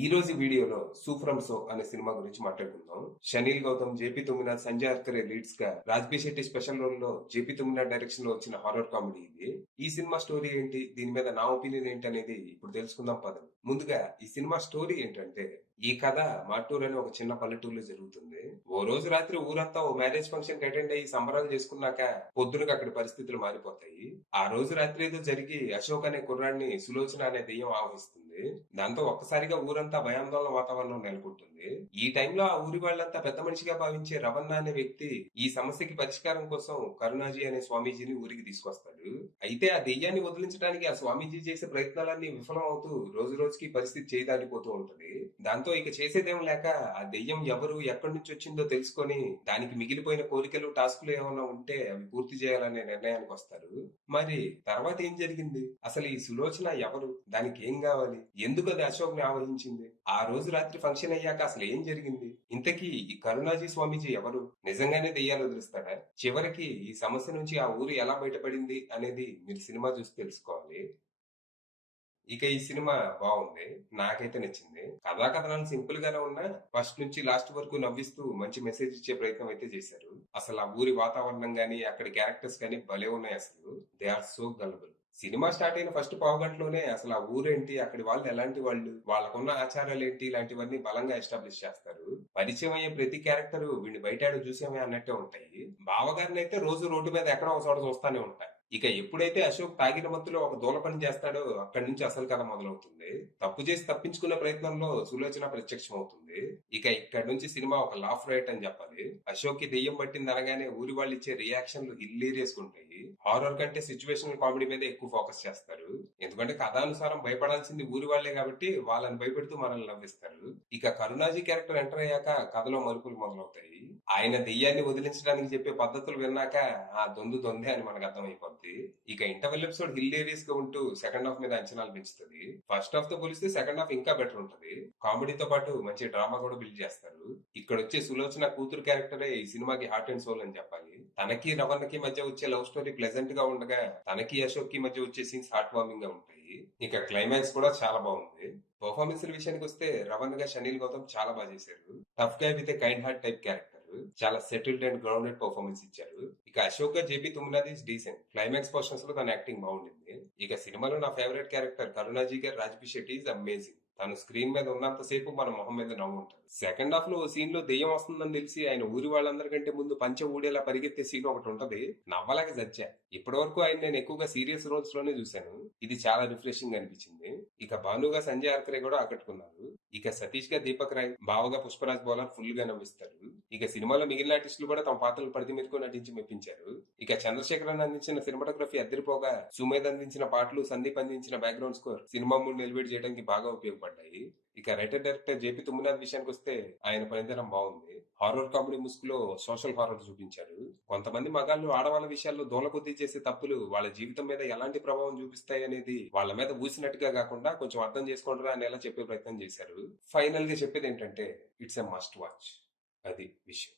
ఈ రోజు వీడియోలో సూఫ్రమ్ సో అనే సినిమా గురించి మాట్లాడుకుందాం. షనీల్ గౌతమ్, జేపీ తుమ్మినాథ్, సంజయ్ అర్కరే లీడ్స్ గా, రాజ్బీ శెట్టి స్పెషల్ రోల్ లో జేపీ తుమ్మినాథ్ డైరెక్షన్ లో వచ్చిన హారర్ కామెడీ ఇది. ఈ సినిమా స్టోరీ ఏంటి, దీని మీద నా ఒపీనియన్ ఏంటి అనేది ఇప్పుడు తెలుసుకుందాం పదం. ముందుగా ఈ సినిమా స్టోరీ ఏంటంటే, ఈ కథ మాటూరు అనే ఒక చిన్న పల్లెటూరులో జరుగుతుంది. ఓ రోజు రాత్రి ఊరంతా ఓ మ్యారేజ్ ఫంక్షన్ కి అటెండ్ అయ్యి సంబరాలు చేసుకున్నాక పొద్దునకి అక్కడి పరిస్థితులు మారిపోతాయి. ఆ రోజు రాత్రి ఏదో జరిగి అశోక్ అనే కుర్రాడిని సులోచన అనే దెయ్యం ఆవహిస్తుంది. దాంతో ఒక్కసారిగా ఊరంతా భయాందోళన వాతావరణం నెలకొంటుంది. ఈ టైంలో ఆ ఊరి వాళ్ళంతా పెద్ద మనిషిగా భావించే రవణ అనే వ్యక్తి ఈ సమస్యకి పరిష్కారం కోసం కరుణాజీ అనే స్వామీజీని ఊరికి తీసుకొస్తాడు. అయితే ఆ దెయ్యాన్ని వదిలించడానికి ఆ స్వామీజీ చేసే ప్రయత్నాలన్నీ విఫలం అవుతూ రోజు రోజుకి పరిస్థితి చేదాటిపోతూ ఉంటది. దాంతో ఇక చేసేదేం లేక ఆ దెయ్యం ఎవరు, ఎక్కడి నుంచి వచ్చిందో తెలుసుకొని దానికి మిగిలిపోయిన కోరికలు, టాస్కులు ఏమైనా ఉంటే అవి పూర్తి చేయాలనే నిర్ణయానికి వస్తారు. మరి తర్వాత ఏం జరిగింది, అసలు ఈ సులోచన ఎవరు, దానికి ఏం కావాలి, ఎందుకు అది అశోక్ ని ఆవహించింది, ఆ రోజు రాత్రి ఫంక్షన్ అయ్యాక అసలు ఏం జరిగింది, ఇంతకీ ఈ కరుణాజీ స్వామీజీ ఎవరు, నిజంగానే దెయ్యాలు వదిలిస్తాడా, చివరికి ఈ సమస్య నుంచి ఆ ఊరు ఎలా బయటపడింది అనేది మీరు సినిమా చూసి తెలుసుకోవాలి. ఇక ఈ సినిమా బాగుంది, నాకైతే నచ్చింది. కథా కథనాలు సింపుల్ గానే ఉన్నా ఫస్ట్ నుంచి లాస్ట్ వరకు నవ్విస్తూ మంచి మెసేజ్ ఇచ్చే ప్రయత్నం అయితే చేశారు. అసలు ఆ ఊరి వాతావరణం గానీ, అక్కడి క్యారెక్టర్స్ గానీ భలే ఉన్నాయి. అసలు they are so gullible. Cinema start అయిన ఫస్ట్ పావు గంటలోనే అసలు ఆ ఊరేంటి, అక్కడి వాళ్ళు ఎలాంటి వాళ్ళు, వాళ్ళకున్న ఆచారాలు ఏంటి, ఇలాంటివన్నీ బలంగా ఎస్టాబ్లిష్ చేస్తారు. పరిచయం అయ్యే ప్రతి క్యారెక్టర్ వీడిని బయటాడు చూసామే అన్నట్టే ఉంటాయి. బావగారిని అయితే రోజు రోడ్డు మీద ఎక్కడో ఒక చోట చూస్తానే ఉంటాయి. ఇక ఎప్పుడైతే అశోక్ తాగిన మత్తులో ఒక దూల పని చేస్తాడో అక్కడి నుంచి అసలు కథ మొదలవుతుంది. తప్పు చేసి తప్పించుకునే ప్రయత్నంలో సులోచన ప్రత్యక్షం అవుతుంది. ఇక ఇక్కడ నుంచి సినిమా ఒక లాఫ్ రైట్ అని చెప్పాలి. అశోక్ కి దెయ్యం పట్టింది అనగానే ఊరి వాళ్ళు ఇచ్చే రియాక్షన్లు హిల్లేరియస్ ఉంటాయి. హారర్ కంటే సిచ్యువేషనల్ కామెడీ మీద ఎక్కువ ఫోకస్ చేస్తారు. ఎందుకంటే కథానుసారం భయపడాల్సింది ఊరి వాళ్లే కాబట్టి వాళ్ళని భయపెడుతూ మనల్ని నవ్విస్తారు. ఇక కరుణాజీ క్యారెక్టర్ ఎంటర్ అయ్యాక కథలో మలుపులు మొదలవుతాయి. ఆయన దెయ్యాన్ని వదిలించడానికి చెప్పే పద్ధతులు విన్నాక ఆ దొందు దొందే అని మనకు అర్థమైపోద్ది. ఇక ఇంటర్వెల్ ఎపిసోడ్ హిల్లేరియస్ గా ఉంటూ సెకండ్ హాఫ్ మీద అంచనాలు పెంచుతుంది. ఫస్ట్ హాఫ్ తో పోలిస్తే సెకండ్ హాఫ్ ఇంకా బెటర్ ఉంటది. కామెడీతో పాటు మంచి డ్రామా కూడా బిల్డ్ చేస్తారు. ఇక్కడ వచ్చే సులోచన కూతురు క్యారెక్టరే ఈ సినిమాకి హార్ట్ అండ్ సోల్ అని చెప్పాలి. తనకి రవణకి మధ్య వచ్చే లవ్ స్టోరీ ప్లెజెంట్ గా ఉండగా, తనకి అశోక్ కి మధ్య వచ్చే సీన్స్ హార్ట్ వార్మింగ్ గా ఉంటాయి. ఇక క్లైమాక్స్ కూడా చాలా బాగుంది. పర్ఫార్మెన్స్ విషయానికి వస్తే రవణ్ గా షనీల్ గౌతమ్ చాలా బాగా చేశారు. టఫ్ గా with kind heart type character, చాలా సెటిల్డ్ అండ్ గ్రౌండెడ్ పర్ఫార్మెన్స్ ఇచ్చారు. ఇక అశోక్ గా JP Thumminad is decent. Climax portions లో తన యాక్టింగ్ బాగుండింది. ఇక సినిమాలో నా ఫేవరెట్ క్యారెక్టర్ కరుణాజీ గారు రాజ్బీ శెట్టి ఈజ్ అమేజింగ్. తను స్క్రీన్ మీద ఉన్నంత సేపు మన మొహం మీద నవ్వు ఉంటుంది. సెకండ్ హాఫ్ లో ఓ సీన్ లో దెయ్యం వస్తుందని తెలిసి ఆయన ఊరి వాళ్ళందరికంటే ముందు పంచె ఊడేలా పరిగెత్తే సీన్ ఒకటి ఉంటది. నవ్వలాగా చచ్చా. ఇప్పటి వరకు ఆయన నేను ఎక్కువగా సీరియస్ రోల్స్ లోనే చూశాను. ఇది చాలా రిఫ్రెషింగ్ అనిపించింది. ఇక భానుగా సంజయ్ ఆర్కరే కూడా ఆకట్టుకున్నారు. ఇక సతీష్ గా దీపక్ రాయ్, బావగా పుష్పరాజ్ బౌలర్ ఫుల్ గా నవ్విస్తారు. ఇక సినిమాలో మిగిలిన ఆర్టిస్టులు కూడా తమ పాత్రలు పరిధి మేరకు నటించి మెప్పించారు. ఇక చంద్రశేఖరన్ అందించిన సినిమాటోగ్రఫీ అద్దరిపోగా, సుమేధ్ అందించిన పాటలు, సందీప్ అందించిన background score cinema mood elevate చేయడానికి బాగా ఉపయోగపడ్డాయి. ఇక రైటర్ డైరెక్టర్ జేపీ తుమ్మినాథ్ విషయానికి వస్తే ఆయన పనితనం బాగుంది. హారర్ కామెడీ ముసుగులో సోషల్ హారర్ చూపించారు. కొంతమంది మగాళ్ళు ఆడవాళ్ళ విషయాల్లో దూలకొద్దీ చేసే తప్పులు వాళ్ళ జీవితం మీద ఎలాంటి ప్రభావం చూపిస్తాయి అనేది వాళ్ళ మీద ఊసినట్టుగా కాకుండా కొంచెం అర్థం చేసుకోండిరా అనేలా చెప్పే ప్రయత్నం చేశారు. ఫైనల్ గా చెప్పేది ఏంటంటే, ఇట్స్ ఎ మస్ట్ వాచ్. అది విషయం.